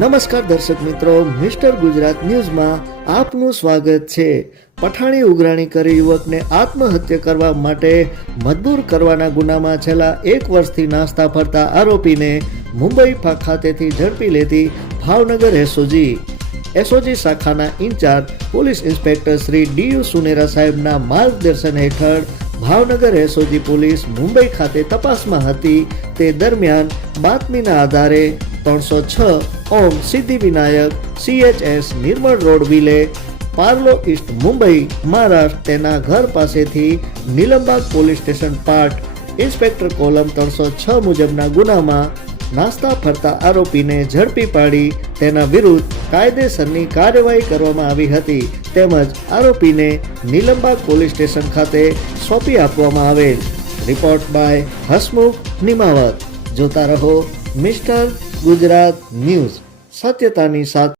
નમસ્કાર દર્શક મિત્રો, મિસ્ટર ગુજરાત ન્યૂઝમાં આપનું સ્વાગત છે। પઠાણી ઉઘરાણી કરી યુવકને આત્મહત્યા કરવા માટે મજબૂર કરવાના ગુનામાં છેલ્લા 1 વર્ષથી નાસ્તા ફરતા આરોપીને મુંબઈ ખાતેથી ઝડપી લેતી ભાવનગર એસઓજી શાખાના in-charge police inspector Shri DU Sunera સાહેબના માર્ગદર્શન હેઠળ ભાવનગર એસઓજી પોલીસ મુંબઈ ખાતે તપાસમાં હતી। તે દરમિયાન બાતમીના આધારે 306 ઓમ સિદ્ધિવિનાયક CHS નિર્મળ રોડ વિલે પાર્લો ઈસ્ટ મુંબઈ મહારાષ્ટ્ર તેના ઘર પાસેથી Nilambag police station part inspector column 306 મુજબના ગુનામાં નાસ્તા ફરતા આરોપીને ઝડપી પાડી તેના વિરુદ્ધ કાયદેસરની કાર્યવાહી કરવામાં આવી હતી તેમજ આરોપીને નીલમબાગ પોલીસ સ્ટેશન ખાતે સોંપી આપવામાં આવેલ। Report by Hasmukh Nimavat. જોતા રહો મિસ્ટર ગુજરાત ન્યૂઝ, સત્યતાની સાથે।